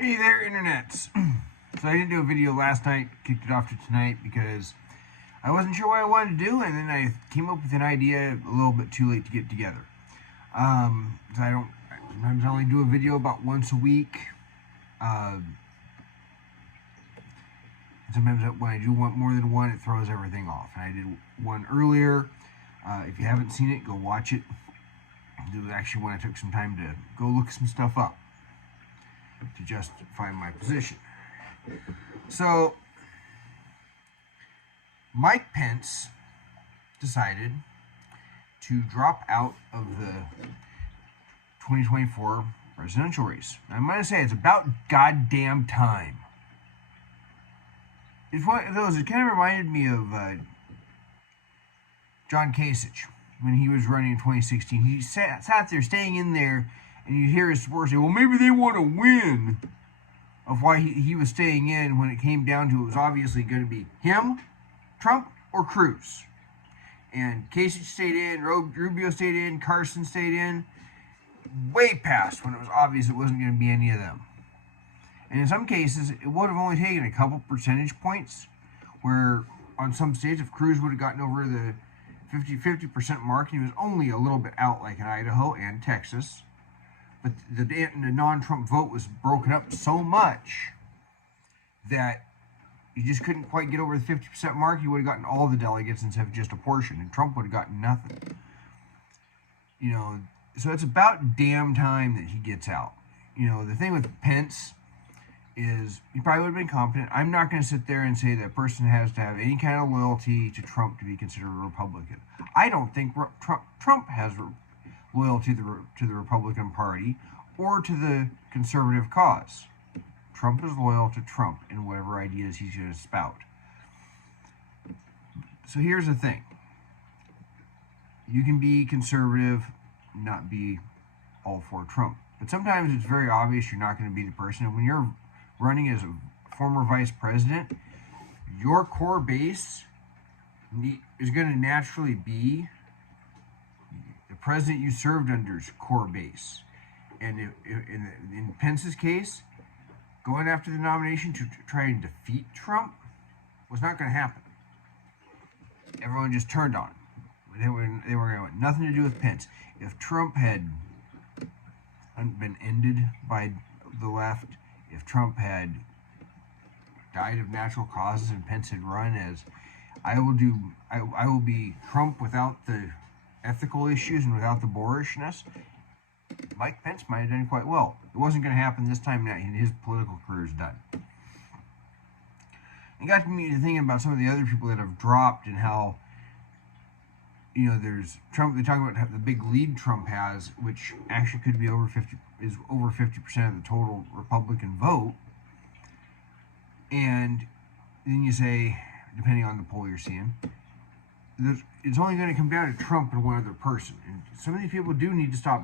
Hey there, internets. So I didn't do a video last night, kicked it off to tonight because I wasn't sure what I wanted to do, and then I came up with an idea a little bit too late to get together. Sometimes I only do a video about once a week. Sometimes when I do more than one, it throws everything off. And I did one earlier. If you haven't seen it, go watch it. It was actually when I took some time to go look some stuff up to justify my position. So, Mike Pence decided to drop out of the 2024 presidential race. I'm going to say it's about goddamn time. It's one of those, it kind of reminded me of John Kasich when he was running in 2016. He sat there staying in there, and you hear his supporters say, well, maybe they want to win, of why he was staying in when it came down to it was obviously going to be him, Trump, or Cruz. And Kasich stayed in, Rubio stayed in, Carson stayed in, way past when it was obvious it wasn't going to be any of them. And in some cases, it would have only taken a couple percentage points, where on some states, if Cruz would have gotten over the 50% mark, he was only a little bit out, like in Idaho and Texas. But the non-Trump vote was broken up so much that you just couldn't quite get over the 50% mark. You would have gotten all the delegates instead of just a portion, and Trump would have gotten nothing. You know, so it's about damn time that he gets out. You know, the thing with Pence is he probably would have been competent. I'm not going to sit there and say that a person has to have any kind of loyalty to Trump to be considered a Republican. I don't think Trump has loyalty to the Republican Party or to the conservative cause. Trump is loyal to Trump in whatever ideas he's going to spout. So here's the thing. You can be conservative, not be all for Trump. But sometimes it's very obvious you're not going to be the person. And when you're running as a former vice president, your core base is going to naturally be the president you served under's core base. And in Pence's case, going after the nomination to try and defeat Trump was not going to happen. Everyone just turned on him. They were going to have nothing to do with Pence. If Trump had been ended by the left, if Trump had died of natural causes and Pence had run as I will be Trump without the ethical issues and without the boorishness, Mike Pence might have done quite well. It wasn't going to happen this time. Now his political career is done. It got me to thinking about some of the other people that have dropped and how, you know, there's Trump. They talk about the big lead Trump has, which actually could be over 50% of the total Republican vote. And then you say, depending on the poll you're seeing, it's only going to come down to Trump and one other person. And some of these people do need to start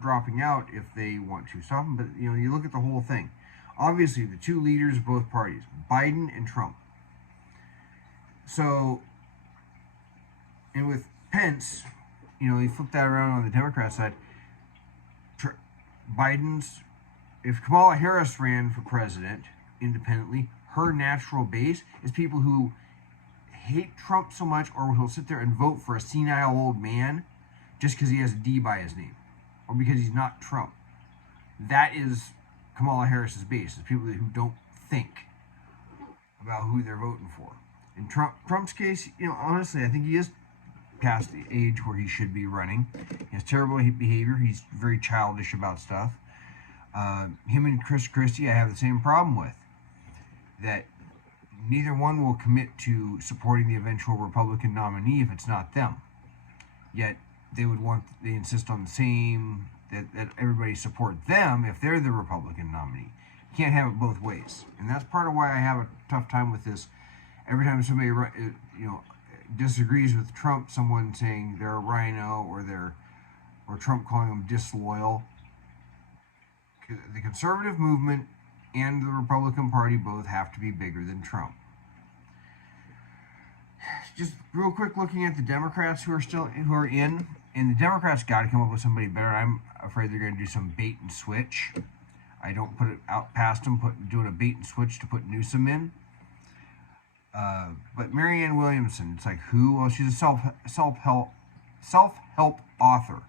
dropping out if they want to stop them. But you know, you look at the whole thing. Obviously, the two leaders of both parties, Biden and Trump. So, and with Pence, you know, you flip that around on the Democrat side. If Kamala Harris ran for president independently, her natural base is people who hate Trump so much, or he'll sit there and vote for a senile old man just because he has a D by his name, or because he's not Trump. That is Kamala Harris's base, is people who don't think about who they're voting for. In Trump's case, you know, honestly, I think he is past the age where he should be running. He has terrible behavior. He's very childish about stuff. Him and Chris Christie, I have the same problem with. That neither one will commit to supporting the eventual Republican nominee if it's not them. Yet they insist on the same, that everybody support them if they're the Republican nominee. You can't have it both ways. And that's part of why I have a tough time with this. Every time somebody, you know, disagrees with Trump, someone saying they're a rhino, or Trump calling them disloyal. The conservative movement and the Republican Party both have to be bigger than Trump. Just real quick, looking at the Democrats who are in, and the Democrats got to come up with somebody better. I'm afraid they're going to do some bait and switch. I don't put it out past him doing a bait and switch to put Newsom in. But Marianne Williamson, it's like who? Well, she's a self-help author.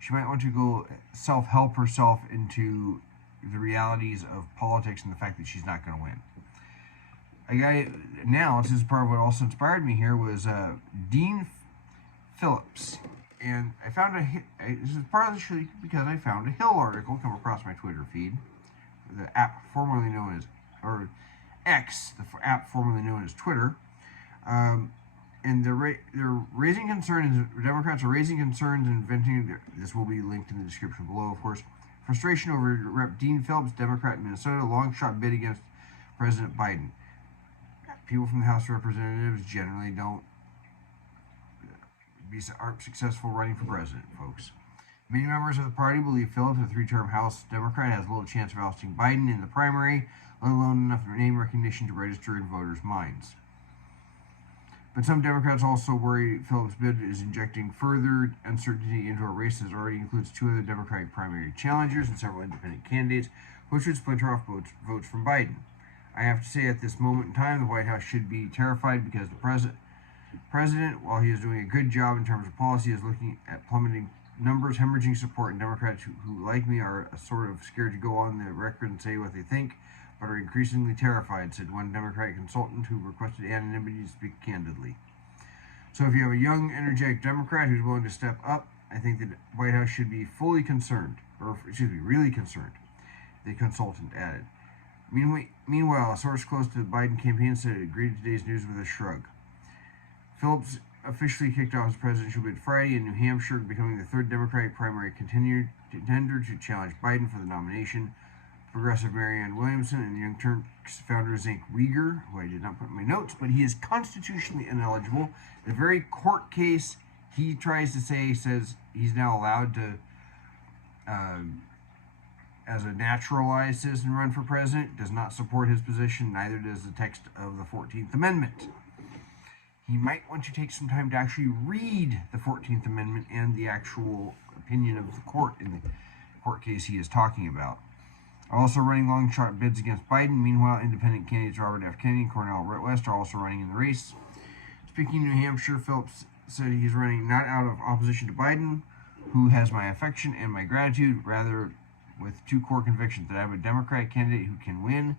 She might want to go self-help herself into the realities of politics and the fact that she's not going to win. A guy now, this is part of what also inspired me here, was Dean Phillips. And I found this is partially because I found a Hill article come across my Twitter feed, the app formerly known as, or X, the app formerly known as Twitter. And they're raising concerns, Democrats are raising concerns and venting, this will be linked in the description below, of course, frustration over Rep. Dean Phillips, Democrat in Minnesota, long shot bid against President Biden. People from the House of Representatives generally aren't successful running for president, folks. Many members of the party believe Phillips, a three-term House Democrat, has little chance of ousting Biden in the primary, let alone enough name recognition to register in voters' minds. But some Democrats also worry Phillips' bid is injecting further uncertainty into a race that already includes two other Democratic primary challengers and several independent candidates, which would splinter off votes from Biden. I have to say, at this moment in time, the White House should be terrified because the president, while he is doing a good job in terms of policy, is looking at plummeting numbers, hemorrhaging support, and Democrats who like me, are sort of scared to go on the record and say what they think, but are increasingly terrified, said one Democratic consultant who requested anonymity to speak candidly. So if you have a young, energetic Democrat who's willing to step up, I think the White House should be really concerned, the consultant added. Meanwhile, a source close to the Biden campaign said it agreed to today's news with a shrug. Phillips officially kicked off his presidential bid Friday in New Hampshire, becoming the third Democratic primary contender to challenge Biden for the nomination. Progressive Marianne Williamson and the Young Turks founder Cenk Uygur, who I did not put in my notes, but he is constitutionally ineligible. The very court case he tries to say says he's now allowed to, as a naturalized citizen, run for president, does not support his position, neither does the text of the 14th Amendment. He might want to take some time to actually read the 14th Amendment and the actual opinion of the court in the court case he is talking about. Also running long shot bids against Biden. Meanwhile, independent candidates Robert F. Kennedy and Cornel West are also running in the race. Speaking of New Hampshire, Phillips said he's running not out of opposition to Biden, who has my affection and my gratitude, rather with two core convictions: that I have a Democratic candidate who can win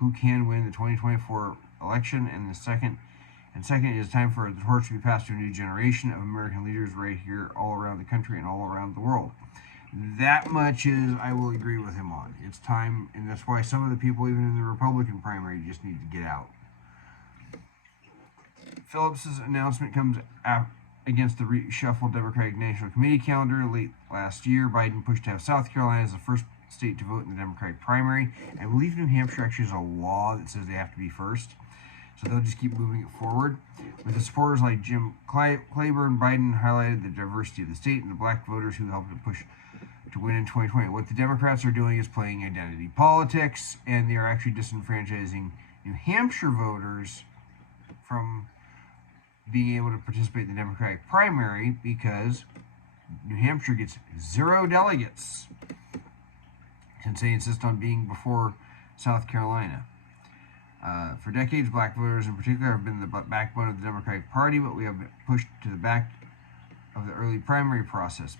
the 2024 election, and second, it is time for the torch to be passed to a new generation of American leaders right here, all around the country and all around the world. That much is I will agree with him on. It's time, and that's why some of the people, even in the Republican primary, just need to get out. Phillips's announcement comes against the reshuffled Democratic National Committee calendar. Late last year, Biden pushed to have South Carolina as the first state to vote in the Democratic primary. I believe New Hampshire actually has a law that says they have to be first. So they'll just keep moving it forward. With the supporters like Jim Clyburn, Biden highlighted the diversity of the state and the black voters who helped him push to win in 2020. What the Democrats are doing is playing identity politics, and they are actually disenfranchising New Hampshire voters from being able to participate in the Democratic primary because New Hampshire gets 0 delegates since they insist on being before South Carolina. For decades, black voters in particular have been the backbone of the Democratic Party, but we have been pushed to the back of the early primary process.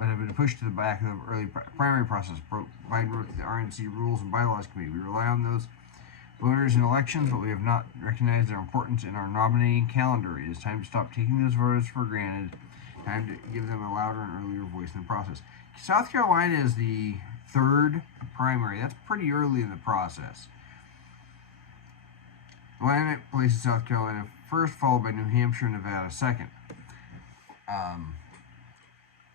Biden wrote to the RNC Rules and Bylaws Committee. We rely on those voters in elections, but we have not recognized their importance in our nominating calendar. It is time to stop taking those voters for granted. Time to give them a louder and earlier voice in the process. South Carolina is the third primary. That's pretty early in the process. Willamette places South Carolina first, followed by New Hampshire and Nevada second.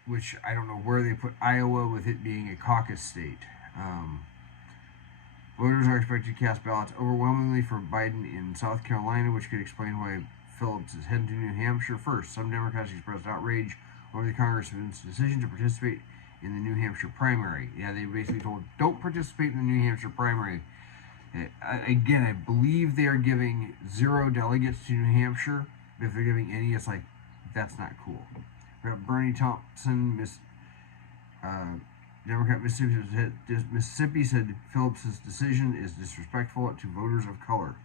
Which I don't know where they put Iowa with it being a caucus state. Voters are expected to cast ballots overwhelmingly for Biden in South Carolina, which could explain why Phillips is heading to New Hampshire first. Some Democrats expressed outrage over the congressman's decision to participate in the New Hampshire primary. Yeah, they basically told, don't participate in the New Hampshire primary. Again, I believe they are giving 0 delegates to New Hampshire. But if they're giving any, it's like, that's not cool. Rep. Bernie Thompson Democrat Mississippi said Phillips' decision is disrespectful to voters of color,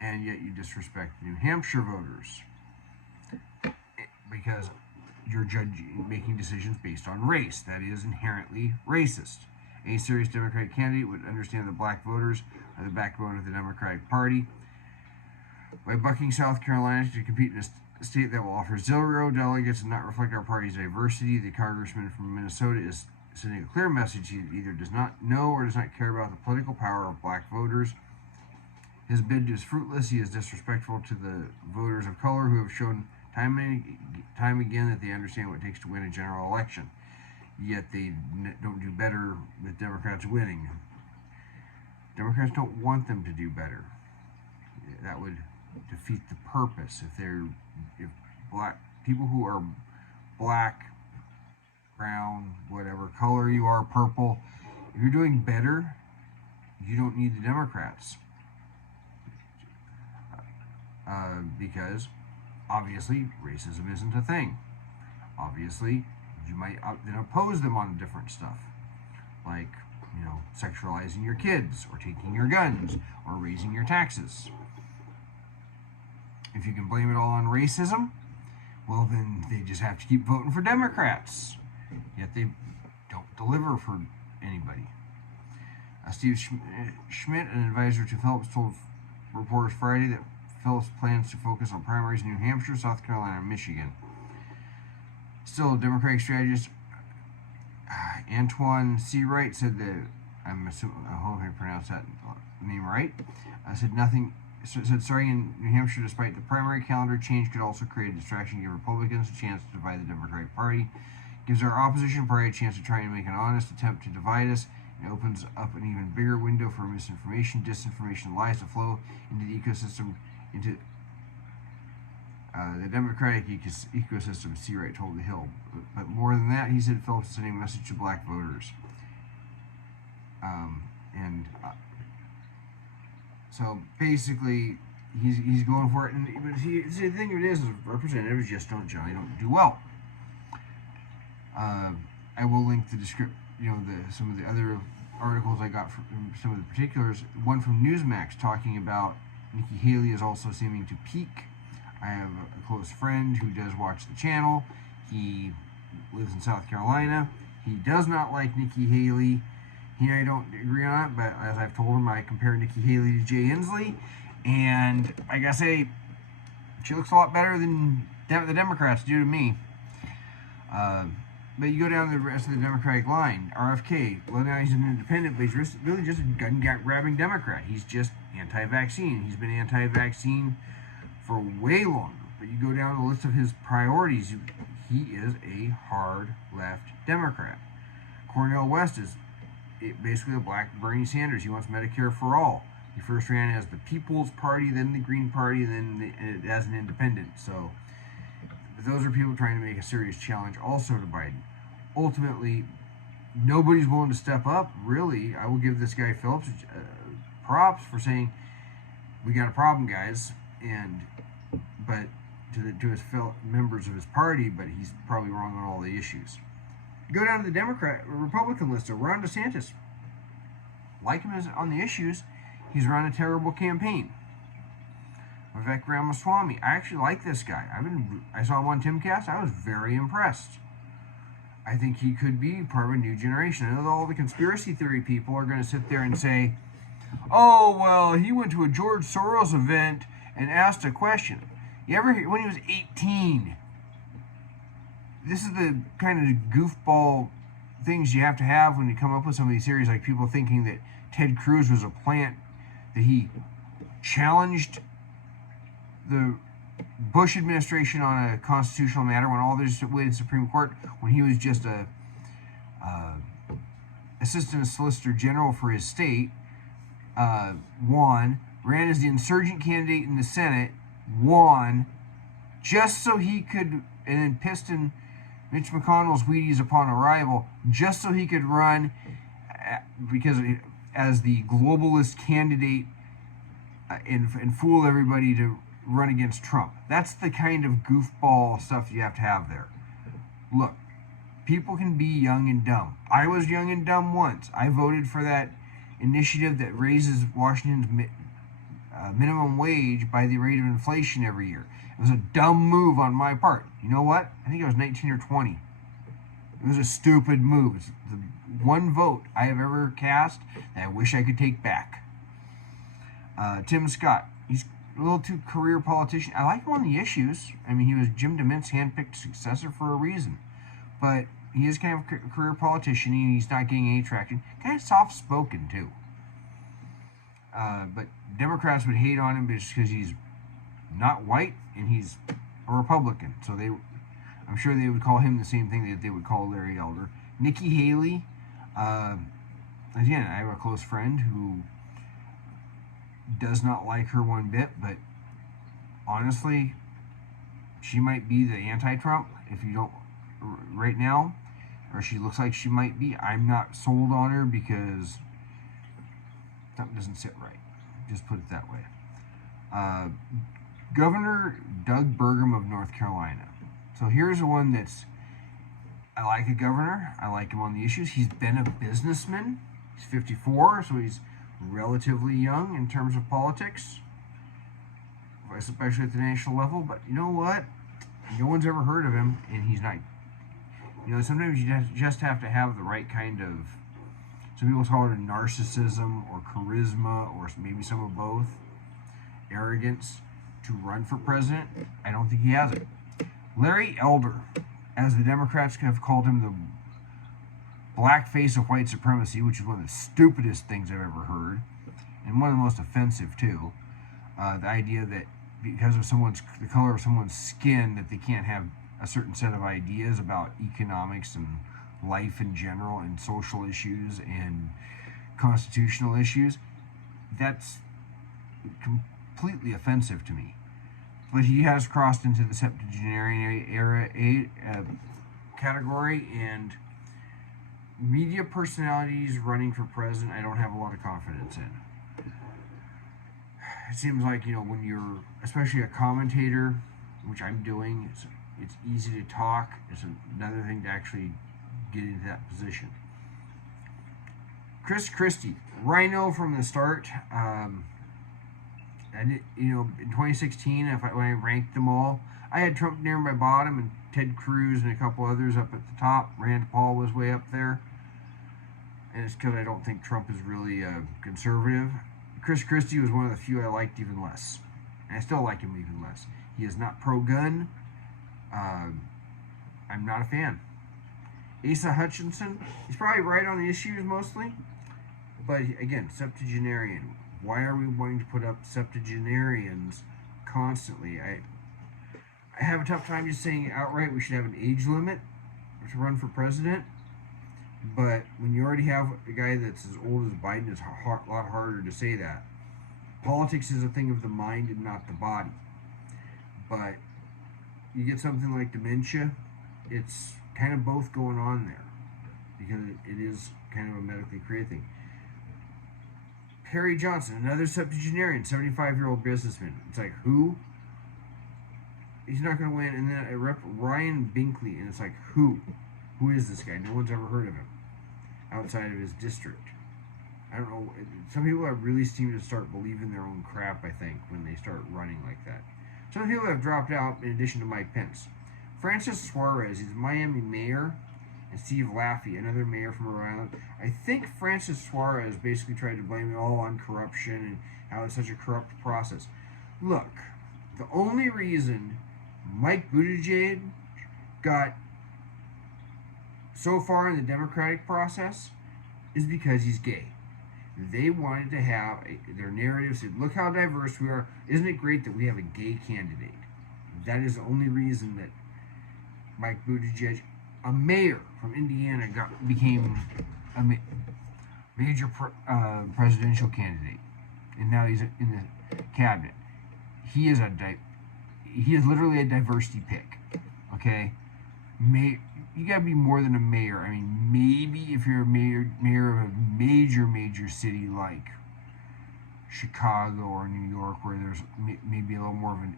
and yet you disrespect New Hampshire voters because you're making decisions based on race. That is inherently racist. A serious Democratic candidate would understand that black voters are the backbone of the Democratic Party. By bucking South Carolina to compete in a state that will offer 0 delegates and not reflect our party's diversity, the congressman from Minnesota is sending a clear message. He either does not know or does not care about the political power of black voters. His bid is fruitless. He is disrespectful to the voters of color who have shown time and time again that they understand what it takes to win a general election. Yet they don't do better with Democrats winning. Democrats don't want them to do better. That would defeat the purpose. If black people who are black, brown, whatever color you are, purple, if you're doing better, you don't need the Democrats. Because obviously racism isn't a thing. Obviously, you might then oppose them on different stuff, like, sexualizing your kids, or taking your guns, or raising your taxes. If you can blame it all on racism, well, then they just have to keep voting for Democrats. Yet they don't deliver for anybody. Steve Schmidt, an advisor to Phillips, told reporters Friday that Phillips plans to focus on primaries in New Hampshire, South Carolina, and Michigan. Still, Democratic strategist Antoine C. Wright said that, I hope I pronounced that name right, said starting in New Hampshire, despite the primary calendar change, could also create a distraction and give Republicans a chance to divide the Democratic Party. Gives our opposition party a chance to try and make an honest attempt to divide us, and opens up an even bigger window for misinformation, disinformation, lies to flow into the ecosystem, into the Democratic ecosystem, C. Wright told The Hill. But more than that, he said Phillips is sending a message to black voters. So basically, he's going for it. But the thing of it is representatives just generally don't do well. I will link the description, some of the other articles I got from some of the particulars. One from Newsmax talking about Nikki Haley is also seeming to peak. I have a close friend who does watch the channel. He lives in South Carolina. He does not like Nikki Haley. He and I don't agree on it, but as I've told him, I compare Nikki Haley to Jay Inslee, and I gotta say, she looks a lot better than the Democrats do to me. But you go down the rest of the Democratic line. RFK, well, now he's an independent, but he's really just a gun-grabbing Democrat. He's just anti-vaccine. He's been anti-vaccine for way longer. But you go down the list of his priorities, he is a hard left Democrat. Cornel West is basically a black Bernie Sanders. He wants Medicare for all. He first ran as the People's Party, then the Green Party, then as an independent. So those are people trying to make a serious challenge also to Biden. Ultimately, nobody's willing to step up, really. I will give this guy Phillips props for saying, we got a problem, guys, but to his members of his party, but he's probably wrong on all the issues. Go down to the Republican list of Ron DeSantis. Like him on the issues, he's run a terrible campaign. Vivek Ramaswamy, I actually like this guy. I saw him on Timcast. I was very impressed. I think he could be part of a new generation. I know that all the conspiracy theory people are going to sit there and say, oh, well, he went to a George Soros event and asked a question. You ever hear, when he was 18, this is the kind of goofball things you have to have when you come up with some of these theories, like people thinking that Ted Cruz was a plant, that he challenged the Bush administration on a constitutional matter when all this went to the Supreme Court, when he was just a assistant solicitor general for his state, won, ran as the insurgent candidate in the Senate, won, just so he could, and then pissed in Mitch McConnell's Wheaties upon arrival, just so he could run because as the globalist candidate and fool everybody to run against Trump. That's the kind of goofball stuff you have to have there. Look, People can be young and dumb. I was young and dumb once. I voted for that initiative that raises Washington's minimum wage by the rate of inflation every year. It was a dumb move on my part. You know what? I think I was 19 or 20. It was a stupid move. It's the one vote I have ever cast that I wish I could take back. Tim Scott. He's a little too career politician. I like him on the issues. I mean, he was Jim DeMint's handpicked successor for a reason. But he is kind of a career politician, and he's not getting any traction. Kind of soft-spoken, too. But Democrats would hate on him just because he's not white and he's a Republican. So I'm sure they would call him the same thing that they would call Larry Elder. Nikki Haley. Again, I have a close friend who does not like her one bit, but honestly, she might be the anti-Trump if you don't right now, or she looks like she might be. I'm not sold on her because something doesn't sit right. Just put it that way. Governor Doug Burgum of North Carolina. So here's one I like a governor. I like him on the issues. He's been a businessman. He's 54, so he's relatively young in terms of politics, especially at the national level. But you know what? No one's ever heard of him, and he's not. Sometimes you just have to have the right kind of, some people call it a narcissism or charisma or maybe some of both, arrogance to run for president. I don't think he has it. Larry Elder, as the Democrats have called him, the black face of white supremacy, which is one of the stupidest things I've ever heard, and one of the most offensive too. The idea that because of the color of someone's skin, that they can't have a certain set of ideas about economics and life in general and social issues and constitutional issues. That's completely offensive to me. But he has crossed into the septuagenarian era category, and media personalities running for president, I don't have a lot of confidence in. It seems like, when you're, especially a commentator, which I'm doing, it's easy to talk. It's another thing to actually get into that position. Chris Christie, Rhino from the start. And in 2016, when I ranked them all, I had Trump near my bottom and Ted Cruz and a couple others up at the top. Rand Paul was way up there. And it's because I don't think Trump is really conservative. Chris Christie was one of the few I liked even less. And I still like him even less. He is not pro-gun. I'm not a fan. Asa Hutchinson, he's probably right on the issues mostly. But again, septuagenarian. Why are we wanting to put up septuagenarians constantly? I have a tough time just saying outright we should have an age limit to run for president. But when you already have a guy that's as old as Biden, it's a lot harder to say that. Politics is a thing of the mind and not the body. But you get something like dementia, it's kind of both going on there. Because it is kind of a medically created thing. Harry Johnson, another septuagenarian, 75-year-old businessman. It's like, who? He's not going to win. And then Ryan Binkley, and it's like, who? Who is this guy? No one's ever heard of him outside of his district. I don't know. Some people have really seem to start believing their own crap, I think, when they start running like that. Some people have dropped out in addition to Mike Pence. Francis Suarez, he's Miami mayor, and Steve Laffey, another mayor from Rhode Island. I think Francis Suarez basically tried to blame it all on corruption and how it's such a corrupt process. Look, the only reason Mike Buttigieg got so far in the Democratic process is because he's gay. They wanted to have their narrative said, look how diverse we are. Isn't it great that we have a gay candidate? That is the only reason that Mike Buttigieg, a mayor from Indiana, became a major presidential candidate, and now he's in the cabinet. He is literally a diversity pick. Okay, you gotta be more than a mayor. I mean, maybe if you're a mayor of a major city like Chicago or New York, where there's maybe a little more of an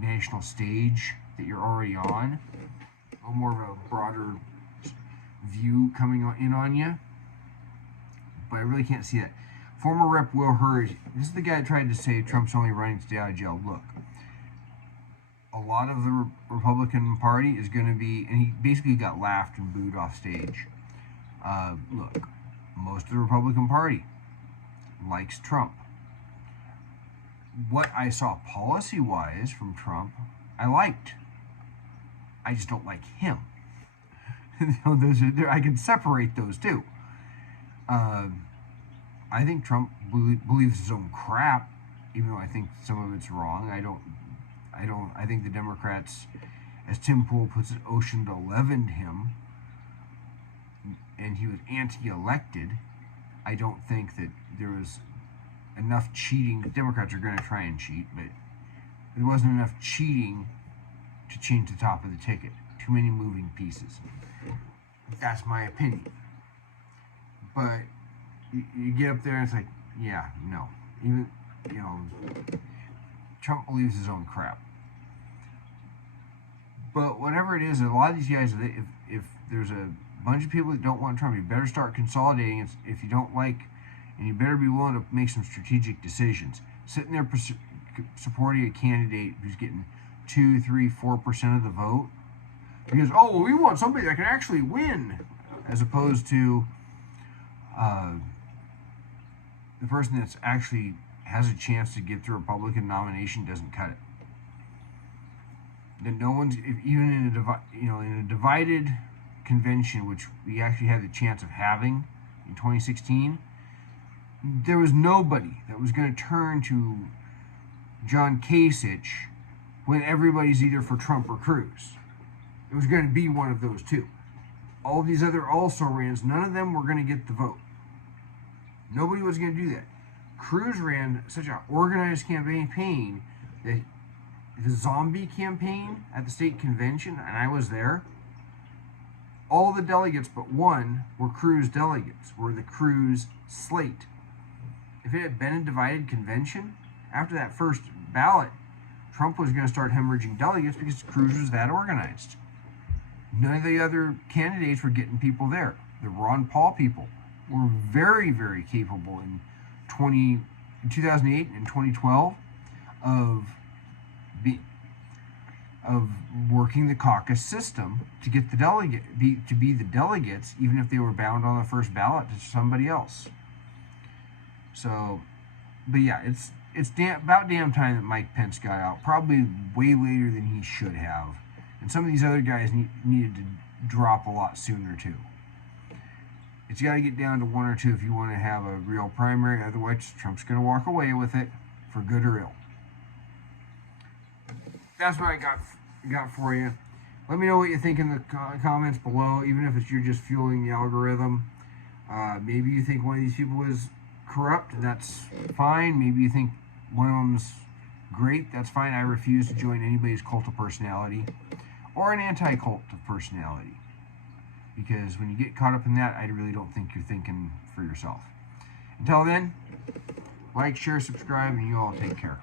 national stage that you're already on. a little more of a broader view coming in on you. But I really can't see it. Former Rep. Will Hurd, this is the guy that tried to say Trump's only running to stay out of jail. Look, a lot of the Republican Party is going to be, and he basically got laughed and booed off stage. Look, most of the Republican Party likes Trump. What I saw policy-wise from Trump, I liked. I just don't like him. I can separate those two. I think Trump believes his own crap, even though I think some of it's wrong. I think the Democrats, as Tim Pool puts it, Ocean 11'd him, and he was anti-elected. I don't think that there was enough cheating. The Democrats are going to try and cheat, but there wasn't enough cheating to change the top of the ticket. Too many moving pieces. That's my opinion. But you get up there and it's like, yeah, no. Even, Trump believes his own crap. But whatever it is, a lot of these guys, if there's a bunch of people that don't want Trump, you better start consolidating. If you don't like, and you better be willing to make some strategic decisions. Sitting there supporting a candidate who's getting 2, 3, 4% of the vote, because, oh, well, we want somebody that can actually win, as opposed to the person that's actually has a chance to get the Republican nomination doesn't cut it. Then no one's, even in a divided convention, which we actually had the chance of having in 2016, there was nobody that was going to turn to John Kasich when everybody's either for Trump or Cruz. It was going to be one of those two. All these other also-rans, none of them were going to get the vote. Nobody was going to do that. Cruz ran such an organized campaign that the zombie campaign at the state convention, and I was there, all the delegates but one were Cruz delegates, were the Cruz slate. If it had been a divided convention, after that first ballot, Trump was going to start hemorrhaging delegates because Cruz was that organized. None of the other candidates were getting people there. The Ron Paul people were very, very capable in 2008 and 2012 of working the caucus system to get the be the delegates, even if they were bound on the first ballot to somebody else. So, but yeah, it's about damn time that Mike Pence got out. Probably way later than he should have. And some of these other guys needed to drop a lot sooner too. It's got to get down to 1 or 2 if you want to have a real primary. Otherwise, Trump's going to walk away with it for good or ill. That's what I got for you. Let me know what you think in the comments below, even if you're just fueling the algorithm. Maybe you think one of these people is corrupt, and that's fine. Maybe you think one of them's great, that's fine. I refuse to join anybody's cult of personality or an anti-cult of personality, because when you get caught up in that, I really don't think you're thinking for yourself. Until then, like, share, subscribe, and you all take care.